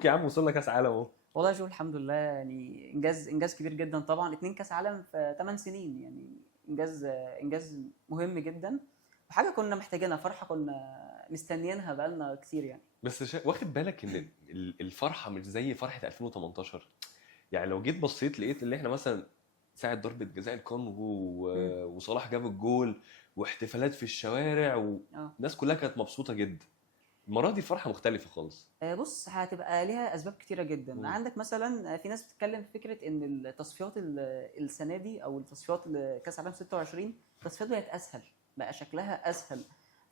مبروك يا عم، وصلنا كاس عالم اهو. والله شوف الحمد لله، يعني انجاز كبير جدا طبعا. 2 كاس عالم في 8 سنين، يعني انجاز مهم جدا، وحاجه كنا محتاجينها، فرحه كنا مستنيينها بقالنا كتير يعني. بس واخد بالك ان الفرحه مش زي فرحه 2018؟ يعني لو جيت بصيت لقيت اللي احنا مثلا ساعه ضربه جزاء الكونغو مم. وصلاح جاب الجول واحتفالات في الشوارع اه والناس كلها كانت مبسوطه جدا. المره دي فرحه مختلفه خالص. بص، هتبقى ليها اسباب كتيره جدا. مم. عندك مثلا في ناس بتتكلم في فكره ان التصفيات السنه دي، او التصفيات كاس عالم 26، التصفيات بقت اسهل، بقى شكلها اسهل،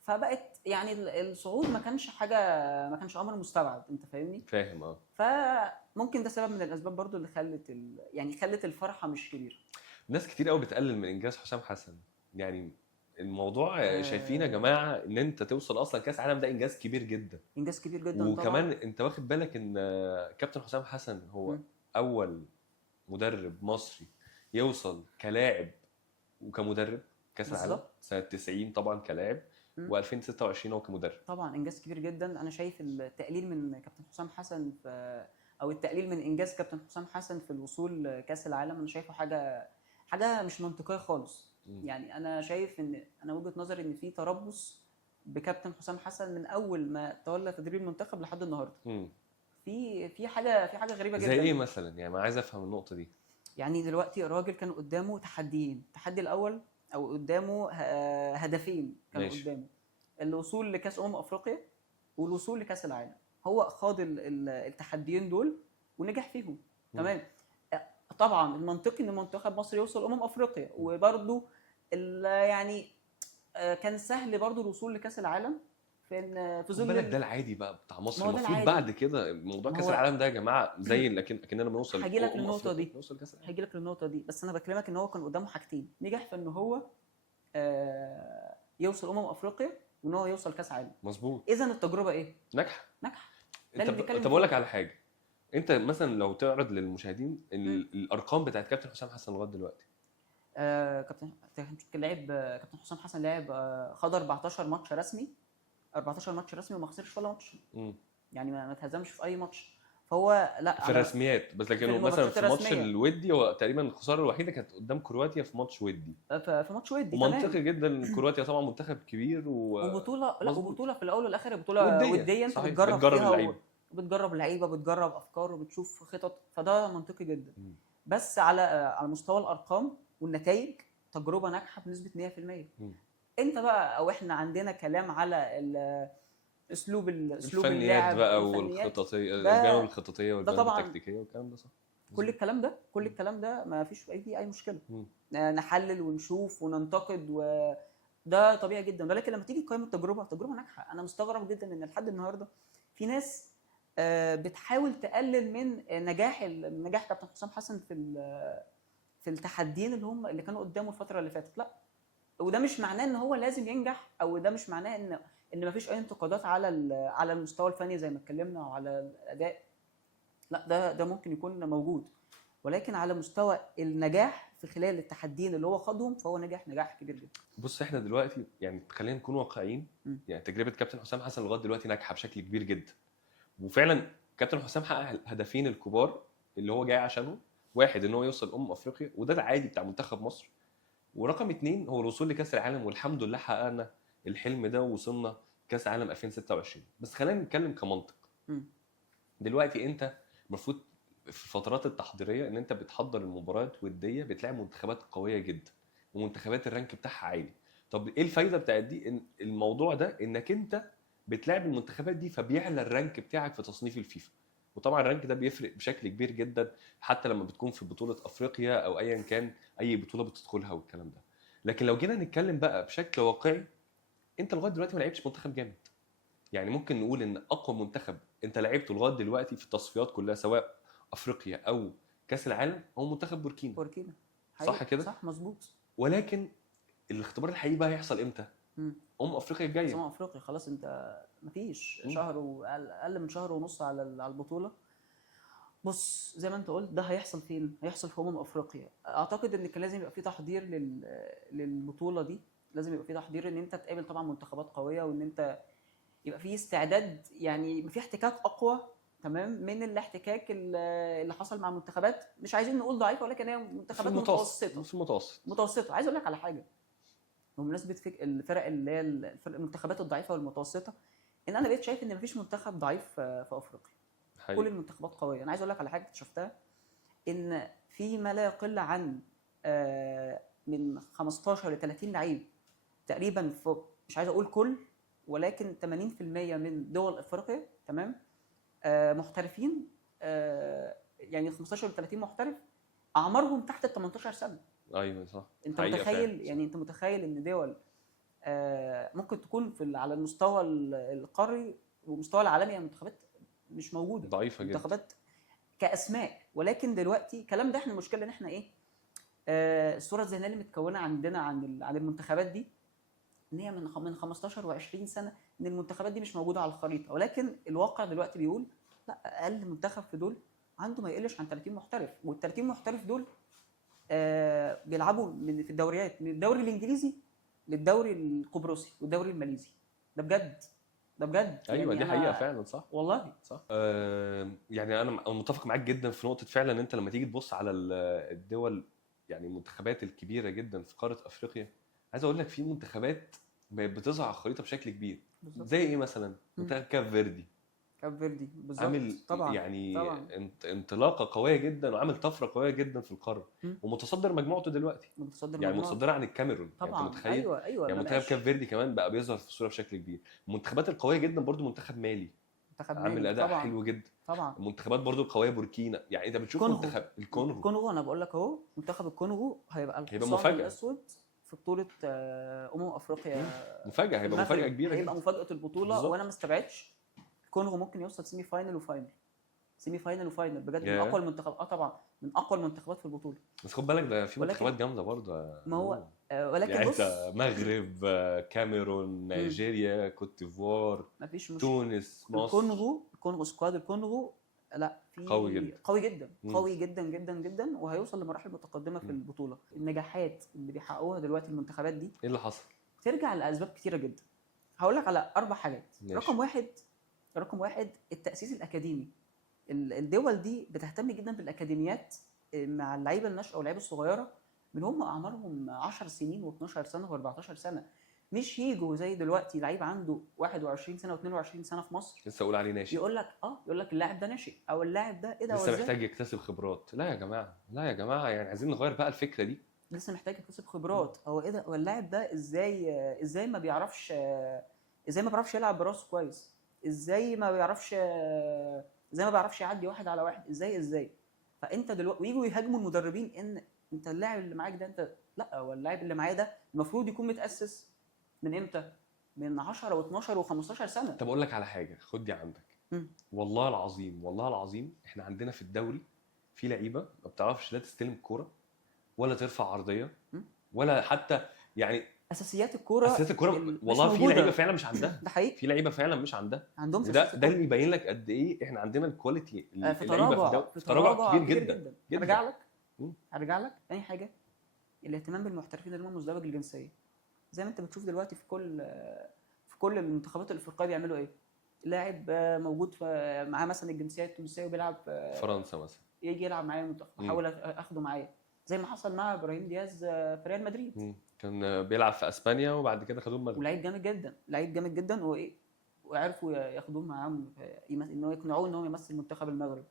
فبقت يعني الصعود ما كانش امر مستبعد، انت فاهمني. فاهم اه. فممكن ده سبب من الاسباب برضو اللي يعني خلت الفرحه مش كبيره. ناس كتير قوي بتقلل من انجاز حسام حسن. يعني الموضوع شايفين يا آه جماعه ان انت توصل اصلا كاس عالم ده انجاز كبير جدا. انجاز كبير جدا وكمان طبعا. انت واخد بالك ان كابتن حسام حسن هو م. اول مدرب مصري يوصل كلاعب وكمدرب كاس العالم بالظبط. سنه 90 طبعا كلاعب، م. و2026 هو كمدرب. طبعا انجاز كبير جدا. انا شايف التقليل من كابتن حسام حسن في، او التقليل من انجاز كابتن حسام حسن في الوصول كاس العالم، انا شايفه حاجه مش منطقيه خالص. مم. يعني انا شايف ان، انا وجهه نظري ان في تربص بكابتن حسام حسن من اول ما تولى تدريب المنتخب لحد النهارده. مم. في حاجه غريبه زي ايه جدا. مثلا؟ يعني ما عايز افهم النقطه دي. يعني دلوقتي الراجل كان قدامه تحديين، التحدي الاول او قدامه هدفين كانوا ماشي. قدامه: الوصول لكاس افريقيا والوصول لكاس العالم. هو خاض التحديين دول ونجح فيهم. مم. تمام. طبعا المنطقي ان منتخب مصر يوصل افريقيا، وبرده يعني كان سهل برده الوصول لكاس العالم في خد ظل بالك ده العادي بقى بتاع ما مصر. هو ده المفروض العادي. بعد كده موضوع ما كاس هو العالم ده يا جماعه زي اكننا لما نوصل هاجي لك للنقطه افريقيا دي نوصل كاس العالم. هاجي لك للنقطه دي، بس انا بكلمك ان هو كان قدامه حاجتين، نجح في ان هو يوصل افريقيا، وان هو يوصل كاس عالم. مظبوط. اذا التجربه ايه؟ ناجحه. ناجحه. ده انت اللي بنتكلم طب اقول لك فيه. على حاجه. انت مثلا لو تعرض للمشاهدين مم. الارقام بتاعت كابتن حسام حسن لغايه دلوقتي. كابتن لعب، كابتن حسام حسن لعب، خد 14 ماتش رسمي، 14 ماتش رسمي وما خسرش ولا ماتش. مم. يعني ما اتهزمش في اي ماتش. فهو لا، في انا الرسميات بس، في لكنه مثلا الماتشات في ماتش الرسميه، الودي هو تقريبا الخساره الوحيده كانت قدام كرواتيا في ماتش ودي. في ماتش ودي. ومنطقي تمام. جدا، كرواتيا طبعا منتخب كبير وبطوله، لا ومظبوط. وبطوله في الاول والاخر بطوله وديه وديه، انت صحيح، بتجرب بتجرب فيها اللعيبه. وبتجرب لعيبه، بتجرب افكار وبتشوف خطط، فده منطقي جدا. مم. بس على مستوى الارقام والنتائج، تجربه ناجحه بنسبه 100%. مم. انت بقى او احنا عندنا كلام على اسلوب الفنيات اللعب، بقى الفنيات. والخططيه، الجوانب ده الخططيه ده والجوانب طبعا، التكتيكيه والكلام ده صح. كل مظبوط. الكلام ده كل الكلام ده ما فيش فيه اي مشكله. مم. نحلل ونشوف وننتقد، وده طبيعي جدا. ولكن لما تيجي تقيم تجربه ناجحه، انا مستغرب جدا ان لحد النهارده في ناس بتحاول تقلل من نجاح كابتن حسام حسن في التحديين اللي كانوا قدامه الفتره اللي فاتت. لا، وده مش معناه ان هو لازم ينجح، او ده مش معناه ان مفيش اي انتقادات على المستوى الفني زي ما اتكلمنا، او على الاداء. لا، ده ممكن يكون موجود، ولكن على مستوى النجاح في خلال التحديين اللي هو خاضهم، فهو نجاح كبير جدا. بص احنا دلوقتي يعني خلينا نكون واقعيين. م. يعني تجربه كابتن حسام حسن لغايه دلوقتي ناجحه بشكل كبير جدا. وفعلا كابتن حسام حقق الهدفين الكبار اللي هو جاي عشانهم. واحد ان هو يوصل افريقيا، وده العادي بتاع منتخب مصر. ورقم 2 هو الوصول لكاس العالم، والحمد لله حققنا الحلم ده ووصلنا كاس عالم 2026. بس خلينا نتكلم كمنطق. م. دلوقتي انت المفروض في الفترات التحضيريه ان انت بتحضر المباريات وديه، بتلاعب منتخبات قويه جدا ومنتخبات الرانك بتاعها عالي. طب ايه الفايده بتاعت دي؟ ان الموضوع ده انك انت بتلاعب المنتخبات دي فبيعلى الرانك بتاعك في تصنيف الفيفا. وطبعا الرانك ده بيفرق بشكل كبير جدا حتى لما بتكون في بطوله افريقيا او ايا كان اي بطوله بتدخلها والكلام ده. لكن لو جينا نتكلم بقى بشكل واقعي، انت لغايه دلوقتي ما لعبتش منتخب جامد. يعني ممكن نقول ان اقوى منتخب انت لعبته لغايه دلوقتي في التصفيات كلها سواء افريقيا او كاس العالم هو منتخب بوركينا. بوركينا. صح كده؟ صح، مظبوط. ولكن الاختبار الحقيقي بقى هيحصل امتى؟ افريقيا الجايه. افريقيا خلاص، انت مفيش شهر، واقل من شهر ونص على البطوله. بص، زي ما انت قلت، ده هيحصل فين؟ هيحصل في افريقيا. اعتقد ان كان لازم يبقى في تحضير للبطوله دي. لازم يبقى في تحضير ان انت تقابل طبعا منتخبات قويه، وان انت يبقى في استعداد، يعني يبقى في احتكاك اقوى تمام من الاحتكاك اللي حصل مع منتخبات مش عايزين نقول ضعيفه، ولكن هي في منتخبات المتوسط، متوسطه. في المتوسط. متوسطه. عايز اقول لك على حاجه بمناسبه الفرق اللي هي المنتخبات الضعيفه والمتوسطه، ان انا بقيت شايف ان مفيش منتخب ضعيف في افريقيا. كل حقيقي. المنتخبات قويه. انا عايز اقول لك على حاجه اكتشفتها، ان في ما لا يقل عن من 15 ل 30 لعيب تقريبا، في مش عايز اقول كل، ولكن 80% من دول افريقيا تمام محترفين. يعني 15 ل 30 محترف اعمارهم تحت ال 18 سنه. ايوه صح. انت حقيقة متخيل فعلا. يعني انت متخيل ان دول ممكن تكون على المستوى القاري والمستوى العالمي المنتخبات مش موجوده، ضعيفة جدا. منتخبات كاسماء. ولكن دلوقتي الكلام ده احنا المشكله ان احنا ايه، الصوره الذهنيه اللي متكونه عندنا عن المنتخبات دي ان هي من 15 و20 سنه ان المنتخبات دي مش موجوده على الخريطه. ولكن الواقع دلوقتي بيقول لا، اقل منتخب في دول عنده ما يقلش عن 30 محترف، وال30 محترف دول بيلعبوا في الدوريات من الدوري الانجليزي للدوري القبرصي والدوري الماليزي. ده بجد، ده بجد. ايوه يعني دي حقيقة أنا فعلا. صح والله صح. يعني انا متفق معاك جدا في نقطة فعلا ان انت لما تيجي تبص على الدول، يعني المنتخبات الكبيرة جدا في قارة افريقيا، عايز اقول لك في منتخبات بقت بتظهر على الخريطة بشكل كبير. بالظبط. زي ايه مثلا؟ منتخب كاب فيردي كاب فيردي بالظبط. عامل طبعا يعني طبعا انطلاقه قويه جدا، وعامل طفره قويه جدا في القاره، مم. ومتصدر مجموعته دلوقتي. متصدر يعني مجموعة. متصدره عن الكاميرون. يعني انت طبعا متخيل؟ ايوه ايوه يعني ما منتخب كاب بقاش فيردي كمان بقى بيظهر في الصوره بشكل كبير. المنتخبات القويه جدا برضو منتخب مالي منتخب عامل مالي اداء طبعا حلو جدا. طبعا. المنتخبات برضو القويه بوركينا، يعني انت بتشوف كونغو. منتخب الكونغو الكونغو انا بقول لك اهو، منتخب الكونغو هيبقى هيبقى الحصان مفاجاه. الاسود في بطوله افريقيا. مفاجاه، هيبقى مفاجاه المغرب كبيره هيبقى جدا. مفاجاه البطوله. بالظبط. وانا ما استبعدش الكونغو ممكن يوصل سيمي فاينل وفاينل. سيمي فاينل وفاينل بجد، من ياه. اقوى المنتخبات. طبعا من اقوى المنتخبات في البطوله. بس خد بالك ده في ولكن منتخبات جامده برضو يا ما هو نور. ولكن يعني بص انت مغرب، كاميرون، نيجيريا، كوت ديفوار، ما فيش مشكله. تونس، مصر. الكونغو سكواد الكونغو لا في قوي جدا. قوي جدا مم. قوي جدا جدا جدا، وهيوصل لمراحل متقدمه في البطوله. النجاحات اللي بيحققوها دلوقتي المنتخبات دي ايه اللي حصل؟ ترجع لاسباب كتيره جدا. هقول لك على 4 حاجات. ماشي. رقم واحد التاسيس الاكاديمي. الدول دي بتهتم جدا بالاكاديميات مع اللعيبه الناشئه واللعيبه الصغيره من هم اعمارهم 10 سنين و12 سنه و14 سنه. مش يجوا زي دلوقتي لعيب عنده 21 سنه و22 سنه في مصر لسه اقول عليه ناشئ. يقول لك اللاعب ده ناشئ، او اللاعب ده ايه ده، لسه محتاج يكتسب خبرات. لا يا جماعه، لا يا جماعه، يعني عايزين نغير بقى الفكره دي. لسه محتاج يكتسب خبرات. هو ايه ده، هو اللاعب ده ازاي ما بيعرفش يلعب براسه كويس، ازاي ما بيعرفش يعدي واحد على واحد، ازاي. فانت دلوقتي ويجوا يهاجموا المدربين ان انت اللاعب اللي معاك ده انت لا، هو اللاعب اللي معايا ده المفروض يكون متاسس من امتى؟ من 10 و12 و15 سنه. طب اقول لك على حاجه، خد دي عندك. والله العظيم، والله العظيم، احنا عندنا في الدوري في لعيبه ما بتعرفش لا تستلم الكوره ولا ترفع عرضيه ولا حتى يعني اساسيات الكوره. اساسيات الكوره. والله في لعيبه فعلا مش عندها. ده حقيقي. في لعيبه فعلا مش عندها. عندهم ده اللي يبين لك قد ايه احنا عندنا الكواليتي في اللعيبه في الدوري في تراجع كبير جدا. هرجع لك تاني حاجه، الاهتمام بالمحترفين اللي هم مزدوج الجنسيه. زي ما انت بتشوف دلوقتي في كل المنتخبات الافريقيه بيعملوا ايه؟ لاعب موجود معاه مثلا الجنسيه التونسيه وبيلعب في فرنسا مثلا، يجي يلعب معايا المنتخب، احاول اخده معايا زي ما حصل مع ابراهيم دياز في ريال مدريد. كان بيلعب في اسبانيا وبعد كده خدوه المغرب. ولاعيب جامد جدا وايه، وعرفوا ياخدوه معاهم ان هو يقنعوه ان هو يمثل منتخب المغرب.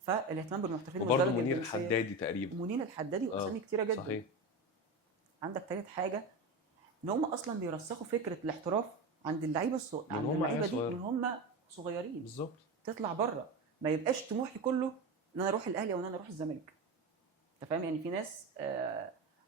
فالاهتمام بالمحترفين وبرضه منير الحدادي تقريبا. منير الحدادي واسامي كتيره جدا. صحيح. عندك ثالث حاجه ان هم اصلا بيرسخوا فكره الاحتراف عند اللعيبه عند اللعيبه دي من هم صغيرين. بالظبط. تطلع بره ما يبقاش طموحي كله ان انا اروح الاهلي او ان انا اروح الزمالك. انت فاهم؟ يعني في ناس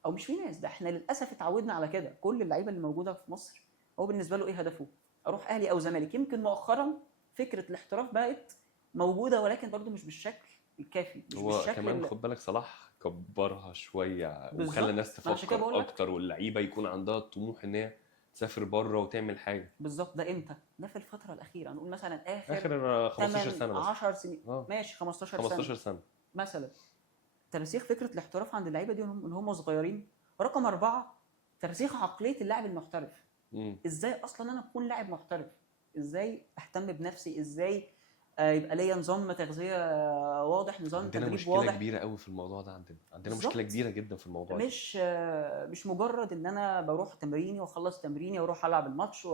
او مش في ناس، ده احنا للاسف اتعودنا على كده. كل اللعيبه اللي موجوده في مصر هو بالنسبه له ايه هدفه؟ اروح اهلي او زمالك. يمكن مؤخرا فكره الاحتراف بقت موجوده، ولكن برضو مش بالشكل الكافي. مش هو بالشكل كمان خد بالك صلاح كبرها شويه بالظبط. وخلى الناس عشان كده بقول تفكر لك اكتر، واللعيبه يكون عندها الطموح ان هي تسافر بره وتعمل حاجه. بالظبط. ده امتى؟ ده في الفتره الاخيره، نقول مثلا اخر 15 سنه مثلا. 10 سنين ماشي 15 سنه مثلا. ترسيخ فكره الاحتراف عند اللعيبه دي من هم صغيرين. رقم 4 ترسيخ عقليه اللاعب المحترف. ازاي اصلا انا اكون لاعب محترف؟ ازاي اهتم بنفسي؟ ازاي يبقى ليا نظام تغذيه واضح، نظام عندنا تدريب مشكله واضح. كبيره قوي في الموضوع ده، عندنا مشكله بالظبط. كبيره جدا في الموضوع ده. مش مجرد ان انا بروح تمريني واخلص تمريني واروح العب الماتش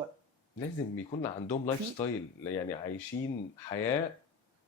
لازم يكون عندهم لايف في ستايل، يعني عايشين حياه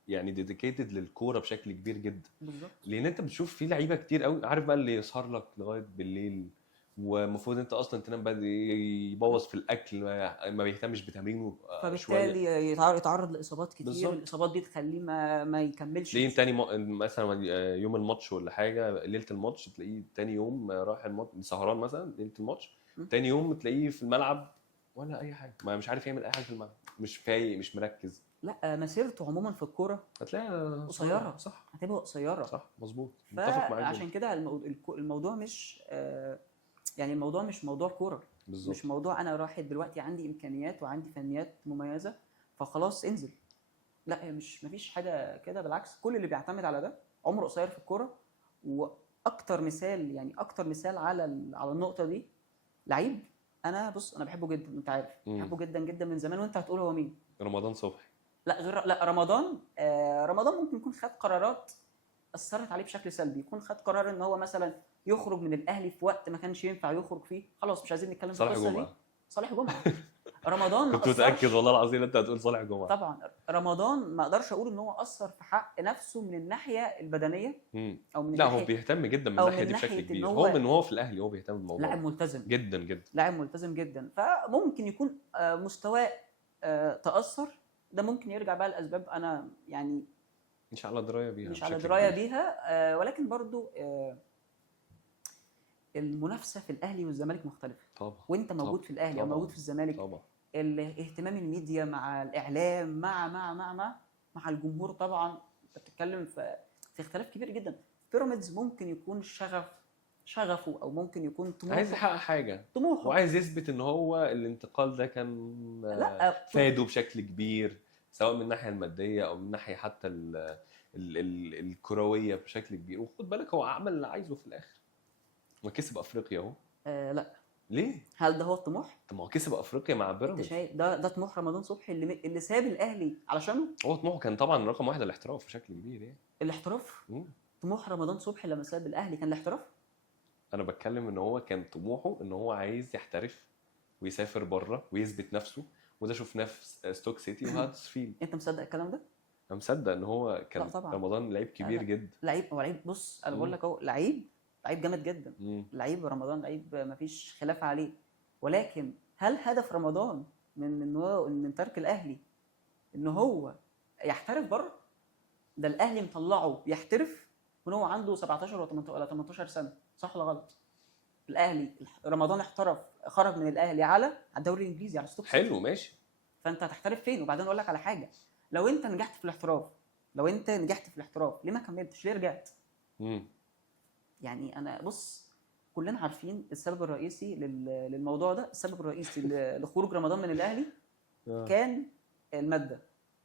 يعني ديديكيتد للكوره بشكل كبير جدا. بالظبط. لان انت بتشوف في لعيبه كتير قوي، عارف بقى، اللي يسهر لك لغايه بالليل، ومفروض انت اصلا تنام بدري، يبوظ في الاكل، ما بيهتمش بتمرينه شويه. فبالتالي يتعرض لاصابات كتير، بالظبط. الاصابات دي تخليه ما يكملش. تلاقيه تاني مثلا يوم الماتش ولا حاجه، ليله الماتش تلاقيه تاني يوم رايح الماتش سهران مثلا ليله الماتش، م. تاني يوم تلاقيه في الملعب ولا اي حاجه، ما مش عارف يعمل اي حاجه في الملعب، مش فايق، مش مركز. لا، مسيرته عموما في الكوره هتلاقيها قصيره، صح. هتبقى قصيره. صح مظبوط، متفق معاك فعشان جدا. كده الموضوع مش يعني الموضوع مش موضوع كوره، بالظبط. مش موضوع انا رايح دلوقتي عندي امكانيات وعندي فنيات مميزه فخلاص انزل. لا، هي مفيش حاجه كده، بالعكس، كل اللي بيعتمد على ده عمره قصير في الكوره. واكتر مثال، يعني اكتر مثال على النقطه دي، لعيب انا بحبه جدا، انت عارف، بحبه جدا جدا من زمان، وانت هتقول هو مين؟ رمضان صبحي. لا رمضان. رمضان ممكن يكون خد قرارات اثرت عليه بشكل سلبي، يكون خد قرار ان هو مثلا يخرج من الاهلي في وقت ما كانش ينفع يخرج فيه، خلاص مش عايزين نتكلم في صالح القصه دي. جمعه. صالح جمعه. رمضان ما كنت متاكد اثرش. والله العظيم انت هتقول صالح جمعه. طبعا رمضان ما اقدرش اقول ان هو اثر في حق نفسه من الناحيه البدنيه، او من لا هو الناحيه، بيهتم جدا من او الناحيه من دي بشكل ناحيه ان كبير، هو من هو في الاهلي هو بيهتم بالموضوع لاعب ده ملتزم جدا جدا. لاعب ملتزم جدا. فممكن يكون مستواه تاثر. ده ممكن يرجع بقى لاسباب انا يعني مش على درايه بيها، مش على بشكل درايه كبير. بيها. ولكن برضو المنافسه في الاهلي والزمالك مختلفه. طبعا. وانت موجود في الاهلي او طبعا. موجود في الزمالك، طبعا. اهتمام الميديا مع الاعلام مع الجمهور، طبعا انت بتتكلم في اختلاف كبير جدا. بيراميدز ممكن يكون شغفه او ممكن يكون عايز يحقق حاجه، طموحه وعايز يثبت ان هو الانتقال ده كان لا فاده بشكل كبير، سواء من الناحيه الماديه او من الناحيه حتى الكرويه بشكل كبير. وخد بالك هو عمل اللي عايزه في الاخر، ما كسب افريقيا اهو. لا، ليه؟ هل ده هو الطموح؟ طب ما هو كسب افريقيا مع انت بيراميدز. شايف ده طموح رمضان صبحي اللي ساب الاهلي علشانه؟ هو طموحه كان طبعا رقم واحد الاحتراف بشكل كبير يعني. الاحتراف. مم. طموح رمضان صبحي لما ساب الاهلي كان الاحتراف. انا بتكلم ان هو كان طموحه ان هو عايز يحترف ويسافر بره ويثبت نفسه، وده شفناه في ستوك سيتي وهاتسفيلد. انت مصدق الكلام ده؟ انا مصدق ان هو لا كان طبعا. رمضان لعيب كبير لا. جدا. هو لعيب، بص انا بقول لك اهو، لعيب جامد جدا. لعيب رمضان لعيب مفيش خلاف عليه. ولكن هل هدف رمضان من ترك الاهلي ان هو يحترف بره؟ ده الاهلي مطلعه يحترف وان هو عنده 17 ولا 18 سنه، صح ولا غلط؟ الاهلي رمضان احترف، خرج من الاهلي على الدوري الانجليزي، على ستوك سيتي. حلو ماشي. فانت هتحترف فين؟ وبعدين اقول لك على حاجه، لو انت نجحت في الاحتراف ليه ما كملتش؟ ليه رجعت؟ يعني انا بص، كلنا عارفين السبب الرئيسي للموضوع ده، السبب الرئيسي لخروج رمضان من الاهلي كان الماده.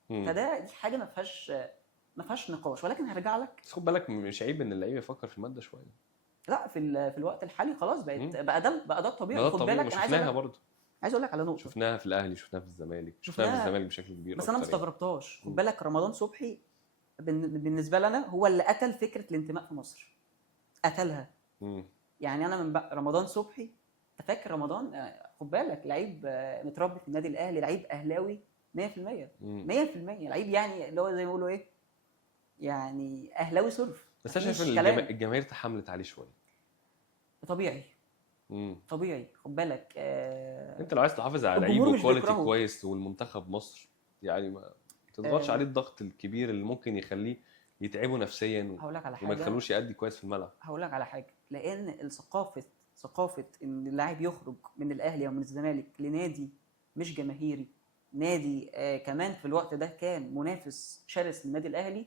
فده دي حاجه ما فيهاش نقاش. ولكن هرجع لك، بس خد بالك مش عيب ان اللعيب يفكر في الماده شويه. لا في الوقت الحالي خلاص بقى ده الطبيعي. ده خد طبيعي، بالك، شفناها برضه. عايز اقول لك على نقطه، شفناها في الاهلي، شفناها في الزمالك، شفناها في الزمالك بشكل كبير. بس انا ما استغربتهاش. خد بالك رمضان صبحي بالنسبه لنا هو اللي قتل فكره الانتماء في مصر، قتلها. يعني انا من رمضان صبحي، انت فاكر رمضان؟ خد بالك لعيب متربي في النادي الاهلي، لعيب اهلاوي 100%. 100% لعيب، يعني اللي هو زي ما بيقولوا ايه، يعني اهلاوي صرف. بس انا شايف الجماهير تحملت عليه شويه. طبيعي. طبيعي. خد بالك انت لو عايز تحافظ على لعيب وكواليتي كويس والمنتخب مصر، يعني ما تضغطش عليه الضغط الكبير اللي ممكن يخليه يتعبه نفسيا وما يخلوش يأدي كويس في الملعب. هقول لك على حاجه، لان ثقافه ان اللاعب يخرج من الاهلي او من الزمالك لنادي مش جماهيري، نادي كمان في الوقت ده كان منافس شرس للنادي الاهلي،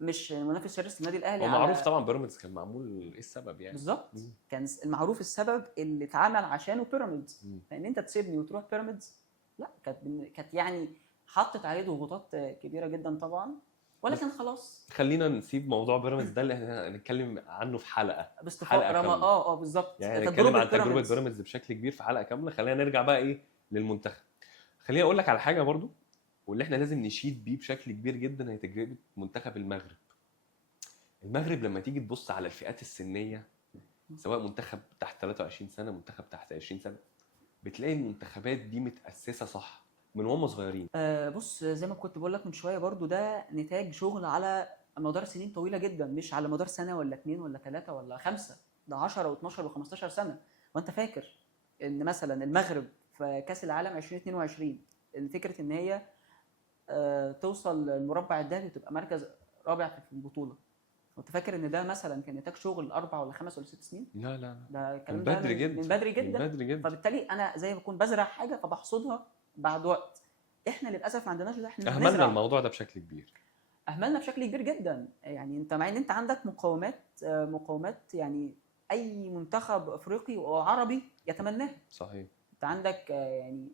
مش منافس شرس للنادي الاهلي. هو معروف طبعا بيراميدز كان معمول ايه السبب يعني. بالظبط. كان المعروف السبب اللي اتعمل عشانه بيراميدز. فان انت تسيبني وتروح بيراميدز، لا، كانت يعني حطت عليه ضغوطات كبيره جدا طبعا. ولكن خلاص، خلينا نسيب موضوع بيراميدز ده اللي احنا هنتكلم عنه في حلقه كامله. بالظبط. يعني نتكلم عن تجربه بيراميدز بشكل كبير في حلقه كامله. خلينا نرجع بقى ايه للمنتخب. خليني اقول لك على حاجه برضو. واللي احنا لازم نشيد بيه بشكل كبير جدا هي تجربه منتخب المغرب. المغرب لما تيجي تبص على الفئات السنيه، سواء منتخب تحت 23 سنه، منتخب تحت 20 سنه، بتلاقي المنتخبات دي متاسسه صح من وهم صغيرين. بص، زي ما كنت بقول لك من شويه برضو، ده نتاج شغل على مدار سنين طويله جدا، مش على مدار سنه ولا اتنين ولا تلاته ولا خمسه، ده 10 و12 و15 سنه. وانت فاكر ان مثلا المغرب في كاس العالم 2022 فكره ان هي توصل المربع الذهبي وتبقى مركز رابع في البطوله، وانت فاكر ان ده مثلا كان نتاج شغل 4 ولا 5 ولا 6 سنين؟ لا لا، ده من الكلام ده بدري جدا، من بدري من جدا. بدري جدا. فبالتالي انا زي ما بكون بزرع حاجه فبحصدها بعد وقت. احنا للاسف ما عندناش ده، احنا مش اهملنا بنزرع. الموضوع ده بشكل كبير. اهملنا بشكل كبير جدا. يعني انت مع ان انت عندك مقومات يعني اي منتخب افريقي او عربي يتمناها. صحيح. انت عندك يعني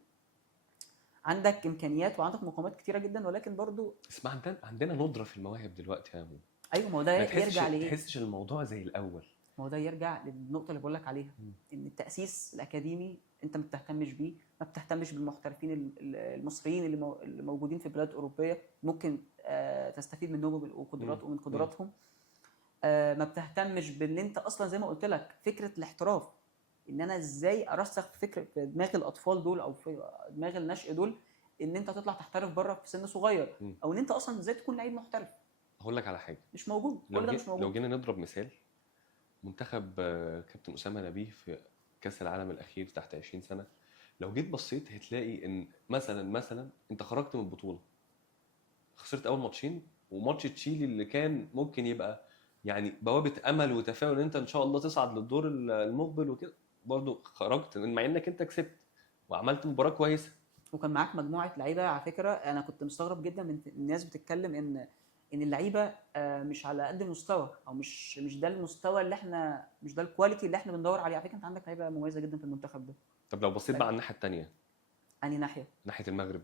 عندك امكانيات وعندك مقومات كتيره جدا، ولكن برضو اسمع، عندنا ندره في المواهب دلوقتي يا مو. ايوه، ما هو ده ما تحسش يرجع لايه؟ تحسش الموضوع زي الاول. ما هو ده يرجع للنقطه اللي بقول لك عليها، ان التاسيس الاكاديمي انت ما بتهتمش بيه، ما بتهتمش بالمحترفين المصريين اللي موجودين في بلاد اوروبيه، ممكن تستفيد منهم ومن قدراتهم. ما بتهتمش بان انت اصلا زي ما قلت لك فكره الاحتراف، ان انا ازاي ارسخ فكره في دماغ الاطفال دول او في دماغ النشء دول ان انت تطلع تحترف بره في سن صغير، او ان انت اصلا ازاي تكون لعيب محترف. هقول لك على حاجه مش موجود، كل ده مش موجود. لو جينا نضرب مثال، منتخب كابتن اسامه نبيه في كاس العالم الاخير تحت 20 سنه، لو جيت بصيت هتلاقي ان مثلا انت خرجت من البطوله، خسرت اول ماتشين، وماتش تشيلي اللي كان ممكن يبقى يعني بوابه امل وتفاؤل ان انت ان شاء الله تصعد للدور المقبل وكده، برضو خرجت مع انك انت كسبت وعملت مباراه كويسه. وكان معاك مجموعه لعيبه. على فكره انا كنت مستغرب جدا من الناس بتتكلم ان اللعيبه مش على قد المستوى، او مش ده المستوى اللي احنا، مش ده الكواليتي اللي احنا بندور عليه. على فكره انت عندك لعيبه مميزه جدا في المنتخب ده. طب لو بصيت بقى على الناحيه الثانيه، انهي ناحيه؟ ناحيه المغرب.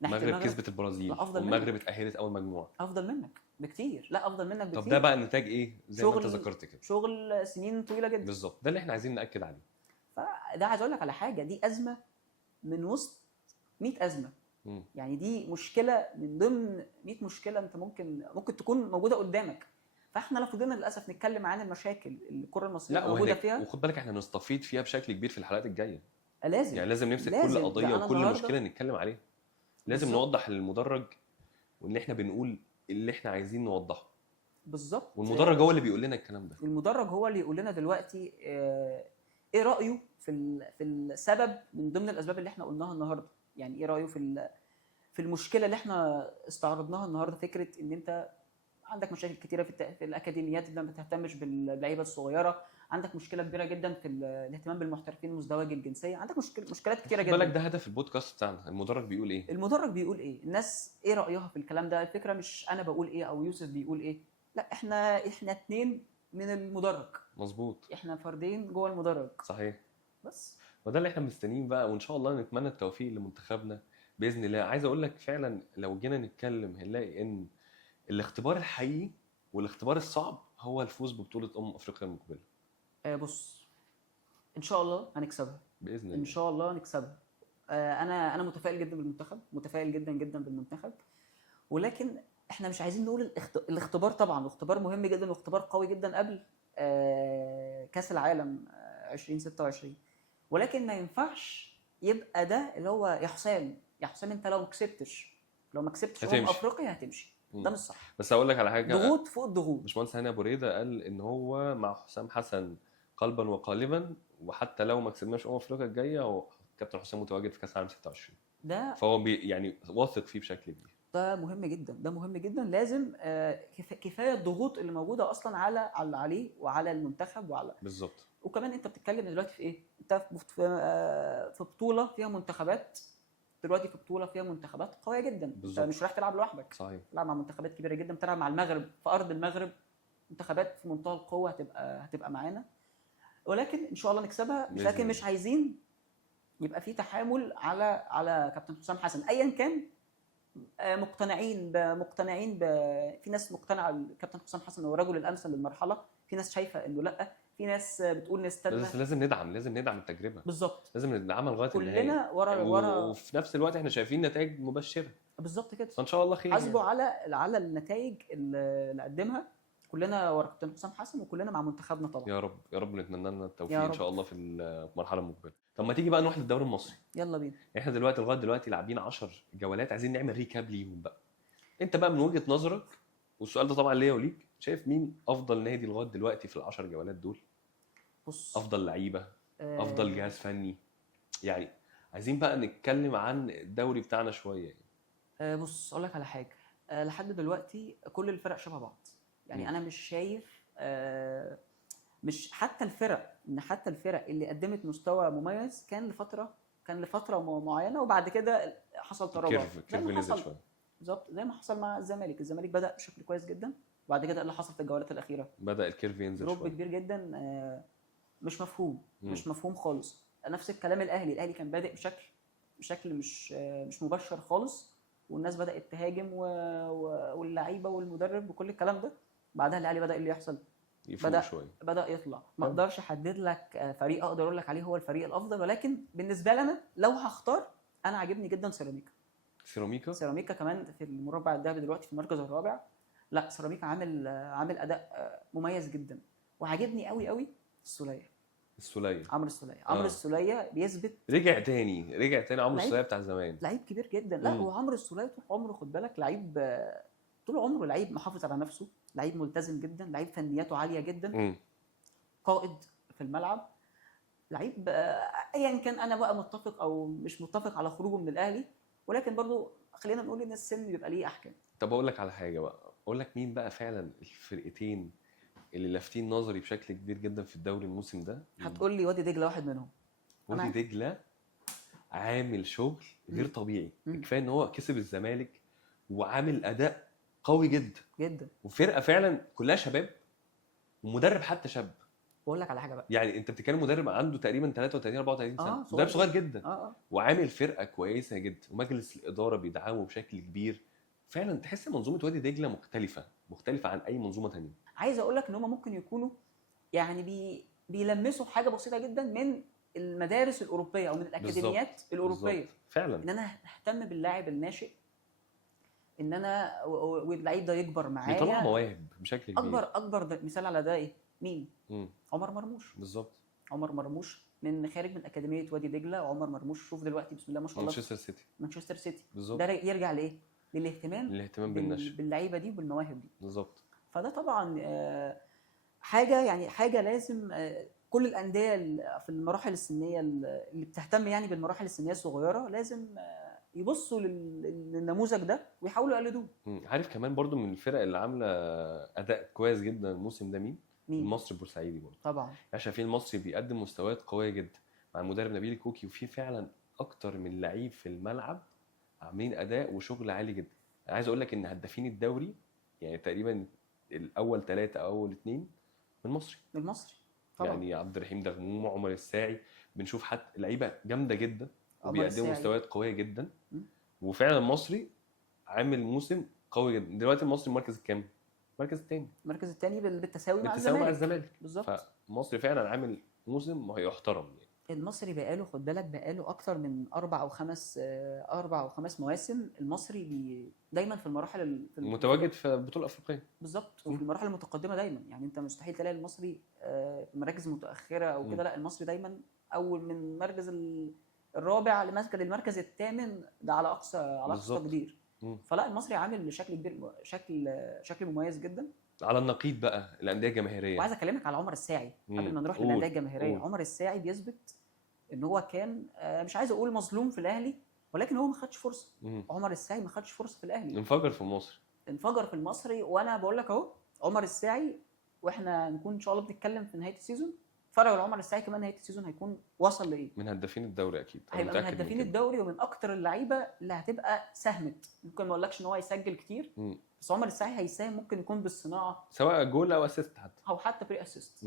ناحيه المغرب كسبت البرازيل افضل والمغرب منك. اتاهلت اول مجموعه. افضل منك بكتير، لا افضل منك بكتير. طب ده بقى نتاج ايه؟ زي ما انت ذكرت كده، شغل سنين طويله جدا. بالظبط، ده اللي احنا عايزين ناكد عليه. فده عايز اقول لك على حاجه، دي ازمه من وسط 100 ازمه. يعني دي مشكله من ضمن 100 مشكله انت ممكن تكون موجوده قدامك. فاحنا لو فضلنا للاسف نتكلم عن المشاكل اللي الكره المصريه موجوده فيها، وخد بالك احنا نستفيد فيها بشكل كبير في الحلقات الجايه. لازم يعني لازم نمسك كل قضيه وكل مشكله نتكلم عليها. لازم بالزبط. نوضح للمدرج وان احنا بنقول اللي احنا عايزين نوضحه بالظبط. والمدرج هو اللي بيقول لنا الكلام ده. المدرج هو اللي يقول لنا دلوقتي ايه رايه في السبب من ضمن الاسباب اللي احنا قلناها النهارده. يعني ايه رايه في المشكله اللي احنا استعرضناها النهارده، فكره ان انت عندك مشاكل كتيره في الاكاديميات اللي ما بتهتمش باللعيبه الصغيره، عندك مشكله كبيره جدا في الاهتمام بالمحترفين مزدوجي الجنسيه، عندك مشكلات كتيره جدا. بالك ده هدف البودكاست بتاعنا، المدرج بيقول ايه؟ المدرج بيقول ايه؟ الناس ايه رايها في الكلام ده؟ الفكره مش انا بقول ايه او يوسف بيقول ايه، لا احنا اتنين من المدرج. مظبوط، احنا فردين جوه المدرج. صحيح. بس وده اللي احنا مستنيين بقى، وان شاء الله نتمنى التوفيق لمنتخبنا باذن الله. عايز اقول لك فعلا لو جينا نتكلم هنلاقي ان الاختبار الحقيقي والاختبار الصعب هو الفوز ببطوله افريقيا المقبله. بص، ان شاء الله هنكسبها باذن الله، ان شاء الله هنكسبها. انا متفائل جدا بالمنتخب، متفائل جدا جدا بالمنتخب. ولكن احنا مش عايزين نقول الاختبار طبعا الاختبار مهم جدا واختبار قوي جدا قبل كاس العالم 2026، ولكن ما ينفعش يبقى ده اللي هو يا حسام انت لو ما كسبتش افريقيا هتمشي. ده مش صح. بس اقول لك على حاجه، ضغوط فوق الضغوط. باشمهندس هاني ابو ريده قال ان هو مع حسام حسن قلبا وقالبا، وحتى لو ما كسبناش افريقيا الجايه هو كابتن حسام متواجد في كاس العالم 26. ده فهو يعني واثق فيه بشكل كبير. ده مهم جدا، ده مهم جدا. لازم كفايه الضغوط اللي موجوده اصلا عليه وعلى المنتخب وعلى بالظبط. وكمان انت بتتكلم دلوقتي في ايه؟ انت في بطوله فيها منتخبات، دلوقتي في بطوله فيها منتخبات قويه جدا. بالظبط. انت مش رايح تلعب لوحدك، صحيح. تلعب مع منتخبات كبيره جدا، بتلعب مع المغرب في ارض المغرب، منتخبات في منتهى القوه هتبقى معانا. ولكن ان شاء الله نكسبها. لكن مش عايزين يبقى في تحامل على كابتن حسام حسن ايا كان. مقتنعين في ناس مقتنعه كابتن حسام حسن هو الرجل الامثل للمرحله، في ناس شايفه انه لا، في ناس بتقول نستنى. بس لازم ندعم التجربه. بالظبط، لازم ندعمها لغايه النهايه. كلنا ورا وفي نفس الوقت احنا شايفين نتائج مبشره. بالظبط كده. فان شاء الله خير حاسبه يعني. على النتائج اللي قدمها. كلنا ورا كابتن حسام حسن وكلنا مع منتخبنا طبعا. يا رب يا رب نتمنى لنا التوفيق يا ان شاء رب. الله في المرحله المقبله. طب ما تيجي بقى نروح للدوري المصري. يلا بينا. احنا دلوقتي لغايه دلوقتي لاعبين 10 جولات، عايزين نعمل ريكاب ليهم بقى. انت بقى من وجهه نظرك، والسؤال ده طبعا ليا وليك، شايف مين افضل نادي لغايه دلوقتي في ال10 جولات دول؟ بص، افضل لعيبه، افضل جهاز فني، يعني عايزين بقى نتكلم عن الدوري بتاعنا شويه. بص اقول لك على حاجه. لحد دلوقتي كل الفرق شبه بعض. يعني انا مش شايف مش حتى الفرق اللي قدمت مستوى مميز كان لفتره معينه، وبعد كده حصل تراجع. كيرف نزل شويه. بالظبط زي ما حصل مع الزمالك بدا بشكل كويس جدا، وبعد كده اللي حصل في الجولات الاخيره بدا الكيرف ينزل دروب شويه. كبير جدا. مش مفهوم. مش مفهوم خالص. نفس الكلام الاهلي كان بادئ بشكل مش مبشر خالص، والناس بدات تهاجم واللعيبه والمدرب وكل الكلام ده. بعدها الاهلي بدا اللي يحصل، يفوق شويه، بدا يطلع. ما اقدرش احدد لك فريق اقدر اقول لك عليه هو الفريق الافضل، ولكن بالنسبه لي انا لو هختار، انا عاجبني جدا سيراميكا كمان في المربع الذهبي دلوقتي في المركز الرابع. لا سيراميكا عامل اداء مميز جدا، وعاجبني قوي قوي عمرو السولية بيثبت. رجع تاني عمرو السولية بتاع زمان. لعيب كبير جدا. لا هو عمرو السولية طول عمره، خد بالك، طول عمره لعيب محافظ على نفسه، لعيب ملتزم جدا، لعيب فنياته عالية جدا. قائد في الملعب، لعيب ايا كان. انا بقى متفق او مش متفق على خروجه من الاهلي، ولكن برضو خلينا نقول ان السن بيبقى ليه احكام. طب اقول لك على حاجه بقى، اقول لك مين بقى فعلا الفرقتين اللي لافتين نظري بشكل كبير جدا في الدوري الموسم ده؟ هتقول لي وادي دجله واحد منهم. وادي دجله عامل شغل غير طبيعي. كفايه ان هو كسب الزمالك وعامل اداء قوي جدا وفرقه فعلا كلها شباب، ومدرب حتى شاب. بقول لك على حاجه بقى، يعني انت بتتكلم مدرب عنده تقريبا 33 34 سنه، مدرب صغير جدا. وعامل فرقه كويسه جدا، ومجلس الاداره بيدعمه بشكل كبير. فعلا تحس منظومه وادي دجله مختلفه عن اي منظومه ثانيه. عايز اقول لك ان هم ممكن يكونوا يعني بيلمسوا حاجه بسيطه جدا من المدارس الاوروبيه او من الاكاديميات الاوروبيه. فعلا ان انا اهتم باللاعب الناشئ، ان انا واللعيب ده يكبر معايا، بيطلع مواهب بشكل كبير. اكبر مثال على ده ايه؟ مين؟ عمر مرموش. بالظبط. عمر مرموش خارج من اكاديميه وادي دجله. وعمر مرموش شوف دلوقتي بسم الله ما شاء الله مانشستر سيتي. بالظبط. ده يرجع لايه؟ للاهتمام بالنشء، باللعيبه دي وبالمواهب دي. بالظبط. فده طبعا حاجه لازم كل الانديه في المراحل السنيه اللي بتهتم يعني بالمراحل السنيه الصغيره لازم يبصوا للنموذج ده ويحاولوا يقلدوه. عارف كمان برضو من الفرق اللي عامله اداء كويس جدا الموسم ده مين؟ المصري البورسعيدي برضو. طبعا شايفين المصري بيقدم مستويات قويه جدا مع المدرب نبيل كوكي، وفي فعلا اكتر من لعيب في الملعب عاملين اداء وشغل عالي جدا. انا عايز اقول لك ان هدافين الدوري يعني تقريبا الاول 3 او اول 2 من المصري طبعا. يعني عبد الرحيم دغنوم، عمر الساعي، بنشوف حتى لعيبه جامده جدا وبيقدموا مستويات قويه جدا. وفعلا المصري عامل موسم قوي جدا. دلوقتي المصري المركز الكام؟ المركز الثاني بالتساوي مع الزمالك. بالظبط. فالمصري فعلا عامل موسم يحترم يعني. المصري بقاله خد بالك اكتر من 4 أو 5 مواسم. المصري دايما في المراحل متواجد في بطوله افريقيه. بالظبط. وفي المراحل المتقدمه دايما. يعني انت مستحيل تلاقي المصري في مراكز متاخره او كده. لا المصري دايما اول من المركز الرابع للمركز الثامن، ده على اقصى تقدير. فلا المصري عامل شكل كبير، شكل مميز جدا. على النقيض بقى الانديه الجماهيريه، وعايز اكلمك على عمر الساعي قبل ما نروح للانديه الجماهيريه. عمر الساعي بيثبت ان هو كان مش عايز اقول مظلوم في الاهلي، ولكن هو ما خدش فرصه. عمر الساعي ما خدش فرصه في الاهلي، انفجر في المصري. وانا بقول لك اهو عمر الساعي، واحنا نكون ان شاء الله بنتكلم في نهايه السيزون، فرق عمر الساعي كمان نهايه السيزون هيكون وصل لايه؟ من هدافين الدوري اكيد. هيبقى من هدافين الدوري، ومن اكتر اللعيبه اللي هتبقى ساهمت. ممكن ما اقولكش ان هو هيسجل كتير، بس عمر الساعي هيساهم. ممكن يكون بالصناعه، سواء جول او اسيست حتى بري اسيست.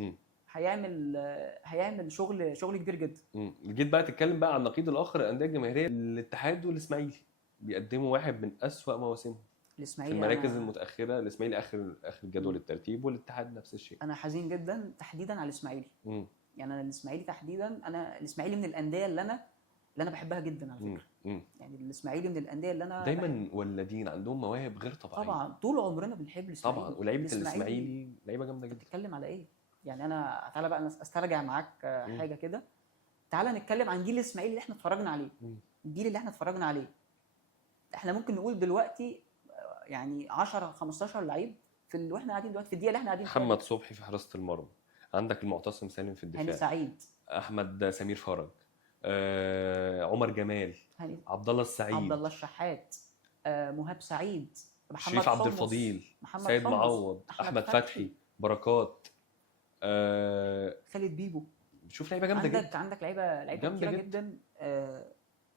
هيعمل شغل كبير جدا. جيت بقى تتكلم بقى عن النقيض الاخر، الانديه الجماهيريه، الاتحاد والاسماعيلي بيقدموا واحد من اسوأ مواسمهم. الاسماعيلي في المراكز المتاخره، الاسماعيلي اخر جدول الترتيب، والاتحاد نفس الشيء. انا حزين جدا تحديدا على الاسماعيلي. يعني انا الاسماعيلي تحديدا، الاسماعيلي من الانديه اللي انا بحبها جدا على فكره. مم. يعني الاسماعيلي من الانديه اللي انا دايما ولادين عندهم مواهب غير طبيعيه. طبعا طول عمرنا بنحب الاسماعيلي. طبعا، ولعيبه الاسماعيلي لعيبه جامده انت جدا. بتتكلم على ايه؟ يعني انا تعالى بقى استرجع معاك مم. حاجه كده. تعالى نتكلم عن جيل الاسماعيلي اللي احنا اتفرجنا عليه. مم. الجيل اللي احنا اتفرجنا عليه احنا ممكن نقول دلوقتي يعني 10 15 لعيب واحنا قاعدين دلوقتي في الدقيقه اللي احنا قاعدين فيها محمد صبحي في حراسه المرمى، عندك المعتصم سالم في هاني الدفاع، سعيد، احمد سمير فرج، عمر جمال، هاني عبد الله عبد السعيد، الله الشحات، مهاب سعيد، محمد شريف عبد حمص، الفضيل، محمد سيد حمص، معوض، احمد فتحي، بركات. خالد بيبو. شوف لعيبه جامده جدا. عندك لعيبه جامده كتيره جدا. جدا.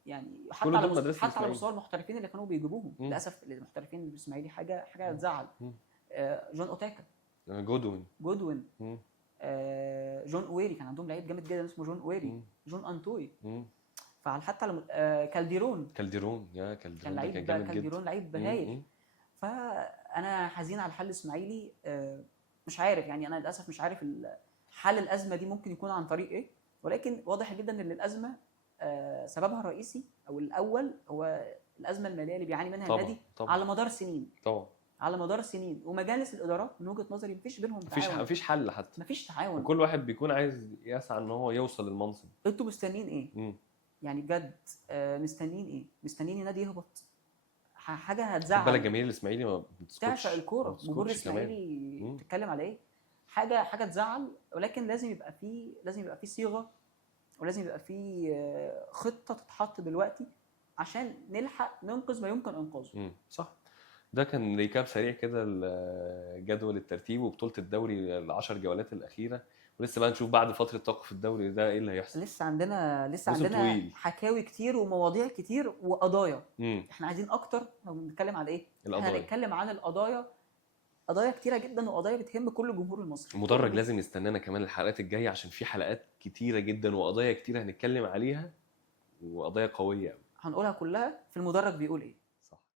يعني كل دول مدرسه حتى على الاسماعيلي. مستوى المحترفين اللي كانوا بيجيبوهم. مم. للاسف المحترفين الاسماعيلي حاجه مم. تزعل. مم. جون اوتاكا، جودوين. جودوين، جون اويري، كان عندهم لعيب جامد جدا اسمه جون اويري، مم. جون انتوي. مم. حتى على كالديرون، كالديرون كان ده لعيب كان جامد جدا. كالديرون لعيب مم. هايل. مم. فانا حزين على حل الاسماعيلي. مش عارف، يعني انا للاسف مش عارف حل الازمه دي ممكن يكون عن طريق ايه، ولكن واضح جدا ان الازمه سببها الرئيسي او الاول هو الازمه الماليه اللي بيعاني منها طبعا النادي طبعا على مدار سنين. طبعا. على مدار سنين، ومجالس الادارات من وجهه نظري مفيش بينهم تعاون. مفيش حل حتى. مفيش تعاون. وكل واحد بيكون عايز يسعى ان هو يوصل للمنصب. انتوا مستنيين ايه؟ مم. يعني بجد مستنيين ايه؟ مستنيين النادي يهبط؟ حاجه خد بالك هتزعل. جماهير الاسمايلي ما بتسكتش. تعشق الكوره، ما جمهور بتسكتش كمان. الاسماعيلي مم. بتتكلم على ايه؟ حاجه تزعل، ولكن لازم يبقى في صيغه، ولازم يبقى في خطه تتحط دلوقتي عشان نلحق ننقذ ما يمكن انقاذه. صح. ده كان ريكاب سريع كده لجدول الترتيب وبطولة الدوري ال10 جولات الأخيرة، ولسه بقى نشوف بعد فترة توقف الدوري ده ايه اللي هيحصل. لسه عندنا موسم طويل. حكاوي كتير ومواضيع كتير وقضايا. مم. احنا عايزين اكتر. لو بنتكلم على ايه؟ احنا القضايا. هنتكلم عن القضايا، قضايا كتيره جدا، وقضايا بتهم كل الجمهور المصري. المدرج لازم يستنانا كمان الحلقات الجاية عشان في حلقات كتيرة جدا وقضايا كتيرة هنتكلم عليها، وقضايا قوية. هنقولها كلها في المدرج بيقول ايه.